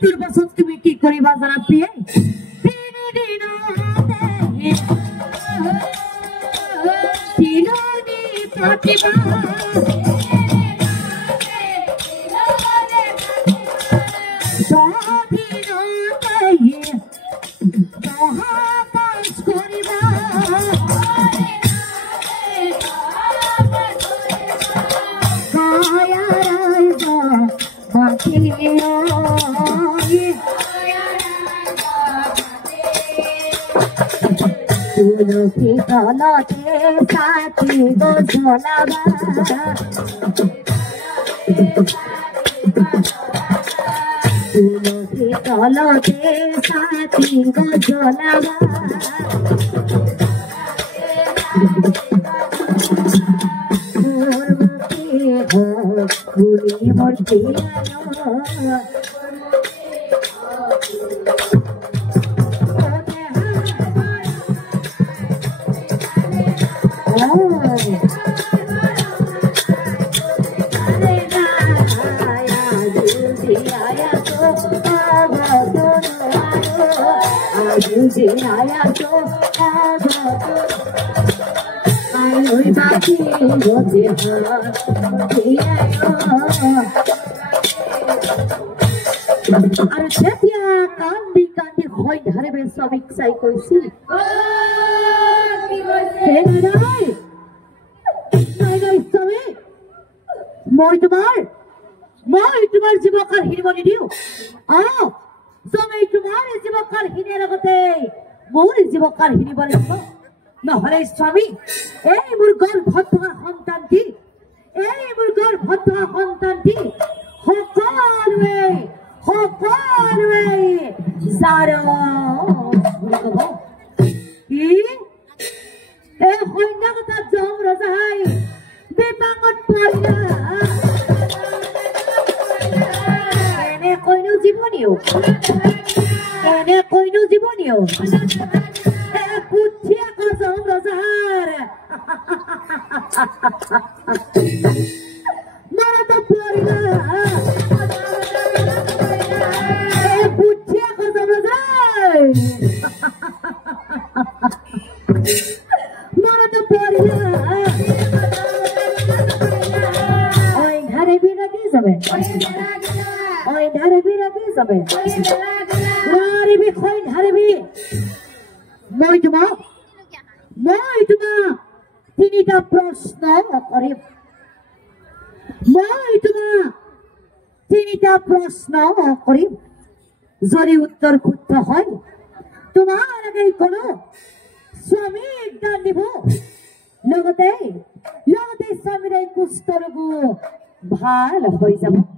মৃত্যুর বছর তুমি কি করিবা জানা প্রিয়ে তুলসী তলতে সাথী গো ঝোলাবা তুলসী তলতে সাথী গো ঝোলাবা মোর মুখে ফুলি মূর্তি आया तो आई बाकी होते और छतिया कांदी कांदी होई धरे में सबिक साई कोइसी हे नाई नाई सवे মই তোমাৰ জীৱকাৰ হিৰিবনি দিও সবাই তোমার জীবকাল হিনের আগতে মোর জীবকাল হিরিবনি নহলে স্বামী এই মোর গর্ভত থাকা সন্তানটি এই মোর গর্ভত থাকা সন্তানটি সকলোৱে সাৰা কি এই সন্ধ্যাগত জম ৰজাই বেপাঙত পৰিলা এনে কইনো জীবনীও পুঠিয়া কসম রজার মারা তো পড়লা পুঠিয়া কসম রজার মারা তো পড়লা ওই ধারে বিনা কি যাবে Maribi khoin haribi moi tuma tinita proshno korib moi tuma tinita proshno korib jori uttor kutto hoy tomar age kono swami dan nibo logote swami rai kustorgu bhal hoi jabo